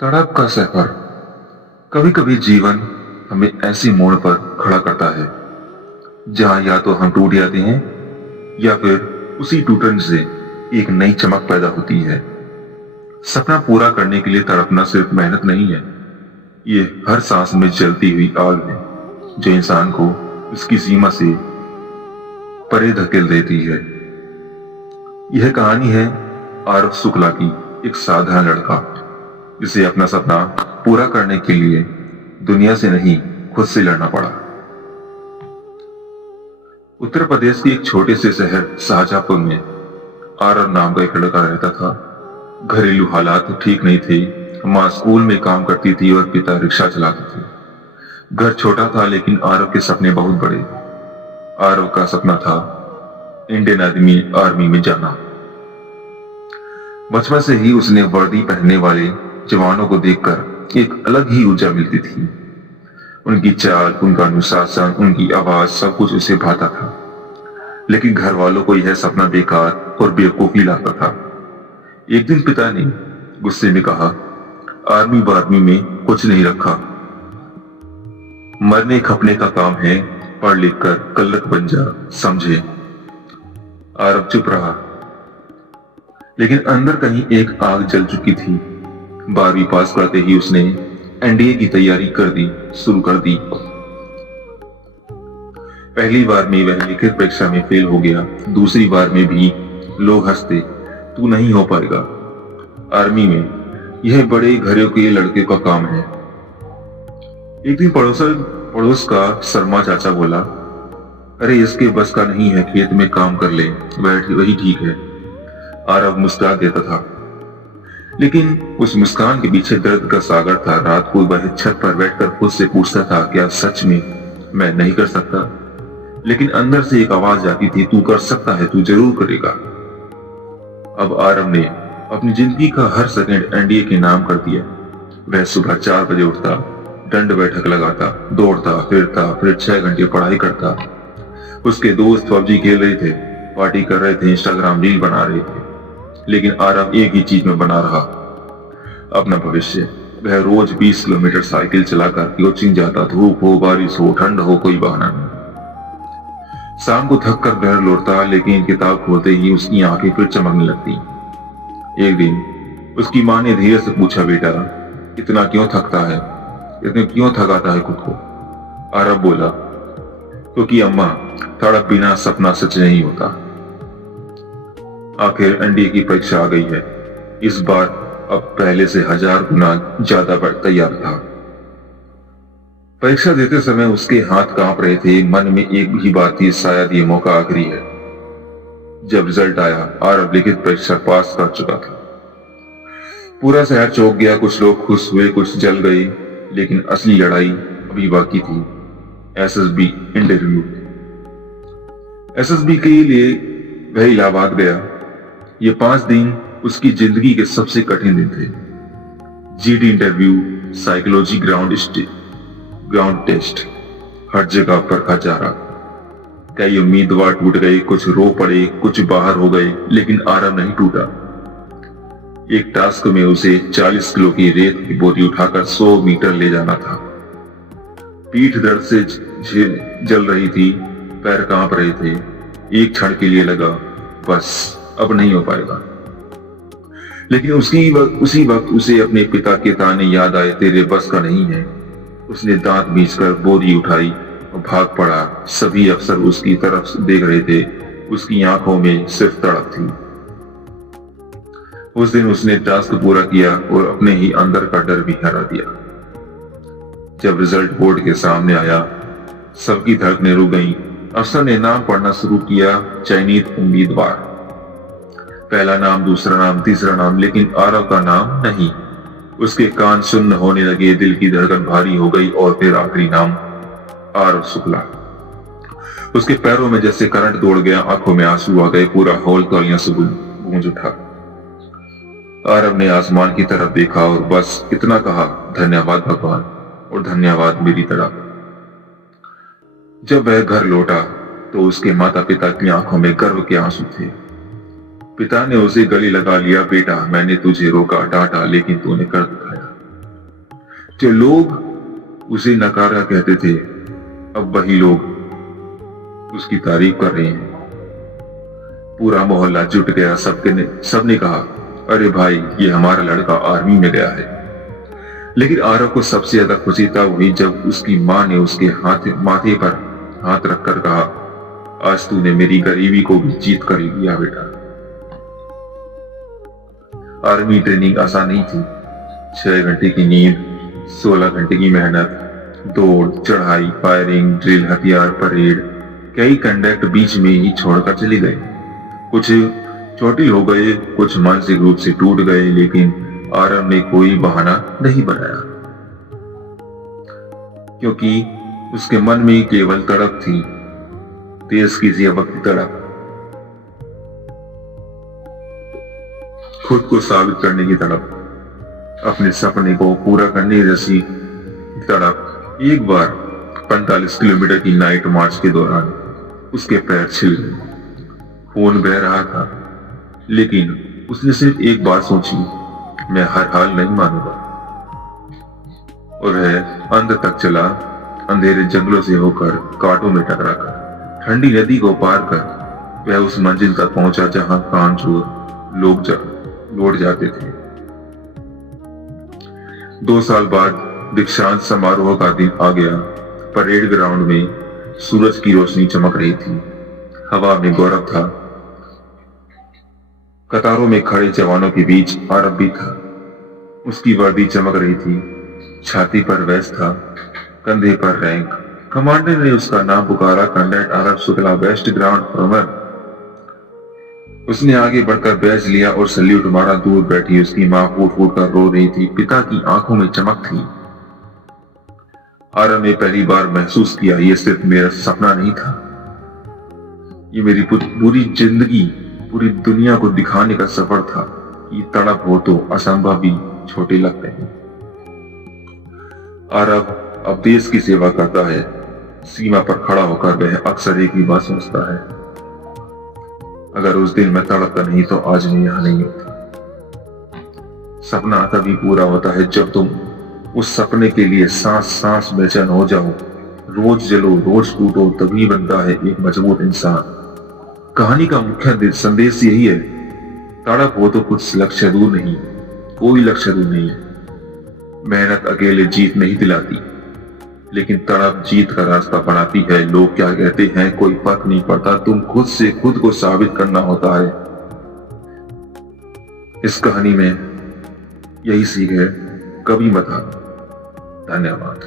तड़प का सफर। कभी कभी जीवन हमें ऐसी मोड़ पर खड़ा करता है जहां या तो हम टूट जाते हैं या फिर उसी टूटन से एक नई चमक पैदा होती है। सपना पूरा करने के लिए तड़पना सिर्फ मेहनत नहीं है, ये हर सांस में जलती हुई आग है जो इंसान को उसकी सीमा से परे धकेल देती है। यह कहानी है आरव शुक्ला की, एक साधारण लड़का जिसे अपना सपना पूरा करने के लिए दुनिया से नहीं खुद से लड़ना पड़ा। उत्तर प्रदेश के एक छोटे से शहर शाहजहांपुर में आरव नाम का एक लड़का रहता था। घरेलू हालात ठीक नहीं थे। माँ स्कूल में काम करती थी और पिता रिक्शा चलाते थे। घर छोटा था लेकिन आरव के सपने बहुत बड़े। आरव का सपना था इंडियन आर्मी में जाना। बचपन से ही उसने वर्दी पहनने वाले जवानों को देखकर एक अलग ही ऊर्जा मिलती थी। उनकी चाल, उनका अनुशासन, उनकी आवाज, सब कुछ उसे भाता था। लेकिन घर वालों को यह सपना बेकार और बेवकूफी लगता था। एक दिन पिता ने गुस्से में कहा, आर्मी बार्मी में कुछ नहीं रखा, मरने खपने का काम है, पढ़ लिख कर कलरक बन जा, समझे। आरव चुप रहा, लेकिन अंदर कहीं एक आग जल चुकी थी। 12वीं पास करते ही उसने एनडीए की तैयारी शुरू कर दी। पहली बार में वह लिखित परीक्षा में फेल हो गया। दूसरी बार में भी लोग हंसते, तू नहीं हो पाएगा, आर्मी में यह बड़े घरों के लड़के का काम है। एक दिन पड़ोस का शर्मा चाचा बोला, अरे इसके बस का नहीं है, खेत में काम कर ले, वही ठीक है। आरव मुस्कुरा देता था, लेकिन उस मुस्कान के पीछे दर्द का सागर था। रात को वह छत पर बैठकर खुद से पूछता था, क्या सच में मैं नहीं कर सकता? लेकिन अंदर से एक आवाज आती थी, तू कर सकता है, तू जरूर करेगा। अब आरव ने अपनी जिंदगी का हर सेकंड एनडीए के नाम कर दिया। वह सुबह 4 बजे उठता, दंड बैठक लगाता, दौड़ता फिरता, फिर 6 घंटे पढ़ाई करता। उसके दोस्त पबजी खेल रहे थे, पार्टी कर रहे थे, इंस्टाग्राम रील बना रहे थे, लेकिन आरव एक ही चीज में बना रहा, अपना भविष्य। वह रोज 20 किलोमीटर साइकिल चलाकर कोचिंग जाता। धूप हो, बारिश हो, ठंड हो, कोई बहाना नहीं। शाम को थक कर घर लौटता, लेकिन किताब खोलते ही उसकी आंखें फिर चमकने लगती। एक दिन उसकी माँ ने धीरे से पूछा, बेटा इतना क्यों थकता है, इतने क्यों थकाता है खुद को? आरव बोला, क्योंकि अम्मा, तड़प बिना सपना सच नहीं होता। आखिर एनडीए की परीक्षा आ गई है। इस बार अब पहले से 1000 गुना ज्यादा तैयार था। परीक्षा देते समय उसके हाथ कांप रहे थे। मन में एक ही बात थी, शायद ये मौका आखिरी है। जब रिजल्ट आया, आरव लिखित परीक्षा पास कर चुका था। पूरा शहर चौंक गया। कुछ लोग खुश हुए, कुछ जल गए, लेकिन असली लड़ाई अभी बाकी थी। SSB interview. एसएसबी के लिए वह इलाहाबाद गया। ये 5 दिन उसकी जिंदगी के सबसे कठिन दिन थे। GD interview, psychology, ground test, हर जगह परखा जा रहा। कई उम्मीदवार टूट गए, कुछ रो पड़े, कुछ बाहर हो गए, लेकिन आरव नहीं टूटा। एक टास्क में उसे 40 किलो की रेत की बोरी उठाकर 100 मीटर ले जाना था। पीठ दर्द से जल रही थी, पैर कांप रहे थे। एक क्षण के लिए लगा, बस अब नहीं हो पाएगा। लेकिन उसी वक्त उसे अपने पिता के ताने याद आए, तेरे बस का नहीं है। उसने दांत बींचकर बोरी उठाई और भाग पड़ा। सभी अफसर उसकी तरफ देख रहे थे, उसकी आंखों में सिर्फ तड़प थी। उस दिन उसने टास्क पूरा किया और अपने ही अंदर का डर भी हरा दिया। जब रिजल्ट बोर्ड के सामने आया, सबकी धड़कनें रुक गईं। अफसर ने नाम पढ़ना शुरू किया, चयनित उम्मीदवार, पहला नाम, दूसरा नाम, तीसरा नाम, लेकिन आरव का नाम नहीं। उसके कान सुन्न होने लगे, दिल की धड़कन भारी हो गई, और फिर आखिरी नाम, आरव शुक्ला। उसके पैरों में जैसे करंट दौड़ गया, आंखों में आंसू आ गए, पूरा हॉल तालियों से गूंज उठा। आरव ने आसमान की तरफ देखा और बस इतना कहा, धन्यवाद भगवान और धन्यवाद मेरी तरफ। जब वह घर लौटा तो उसके माता पिता की आंखों में गर्व के आंसू थे। पिता ने उसे गले लगा लिया, बेटा मैंने तुझे रोका, डांटा, लेकिन तूने कर दिखाया। जो लोग उसे नकारा कहते थे, अब वही लोग उसकी तारीफ कर रहे हैं। पूरा मोहल्ला जुट गया। सबने कहा, अरे भाई, ये हमारा लड़का आर्मी में गया है। लेकिन आरव को सबसे ज्यादा खुशी तब हुई जब उसकी माँ ने उसके माथे पर हाथ रखकर कहा, आज तूने मेरी गरीबी को भी जीत कर लिया बेटा। आर्मी ट्रेनिंग आसान नहीं थी। 6 घंटे की नींद, 16 घंटे की मेहनत, दौड़, चढ़ाई, फायरिंग, ड्रिल, हथियार, परेड। कई कंडक्ट बीच में ही छोड़कर चले गए। कुछ चोटिल हो गए, कुछ मानसिक रूप से टूट गए, लेकिन आरव ने कोई बहाना नहीं बनाया, क्योंकि उसके मन में केवल तड़प थी, देश की सेवा की तड़प, खुद को साबित करने की तड़प, अपने सपने को पूरा करने जैसी तड़प। एक बार 45 किलोमीटर की नाइट मार्च के दौरान उसके पैर छिल गए। खून बह रहा था, लेकिन उसने सिर्फ एक बात सोची, मैं हर हाल नहीं मानूंगा। और वह अंत तक चला, अंधेरे जंगलों से होकर, कांटों में टकराकर, ठंडी नदी को पार कर वह उस मंजिल तक पहुंचा जहां कानचोर लोग लौट जाते थे। 2 साल बाद दीक्षांत समारोह का दिन आ गया। परेड ग्राउंड में सूरज की रोशनी चमक रही थी, हवा में गौरव था। कतारों में खड़े जवानों के बीच आरव भी था। उसकी वर्दी चमक रही थी, छाती पर वेस्ट था, कंधे पर रैंक। कमांडर ने उसका नाम पुकारा, cadet Aarav Shukla, best ground Parmar. उसने आगे बढ़कर बैज लिया और सल्यूट मारा। दूर बैठी उसकी मां फूट फूट कर रो रही थी, पिता की आंखों में चमक थी। आरव ने पहली बार महसूस किया, यह सिर्फ मेरा सपना नहीं था, ये मेरी पूरी जिंदगी, पूरी दुनिया को दिखाने का सफर था। ये तड़प हो तो असंभव भी छोटे लगते हैं। आरव अब देश की सेवा करता है। सीमा पर खड़ा होकर वह अक्सर एक ही बात सोचता है, अगर उस दिन मैं तड़पता नहीं तो आज मैं यहां नहीं होता। सपना तभी पूरा होता है जब तुम उस सपने के लिए सांस सांस बेचैन हो जाओ। रोज जलो, रोज टूटो, तभी बनता है एक मजबूत इंसान। कहानी का मुख्य संदेश यही है, तड़प हो तो कुछ लक्ष्य दूर नहीं, कोई लक्ष्य दूर नहीं है। मेहनत अकेले जीत नहीं दिलाती, लेकिन तड़प जीत का रास्ता बनाती है। लोग क्या कहते हैं कोई फर्क नहीं पड़ता, तुम खुद से खुद को साबित करना होता है। इस कहानी में यही सीख है, कभी मत हारो। धन्यवाद।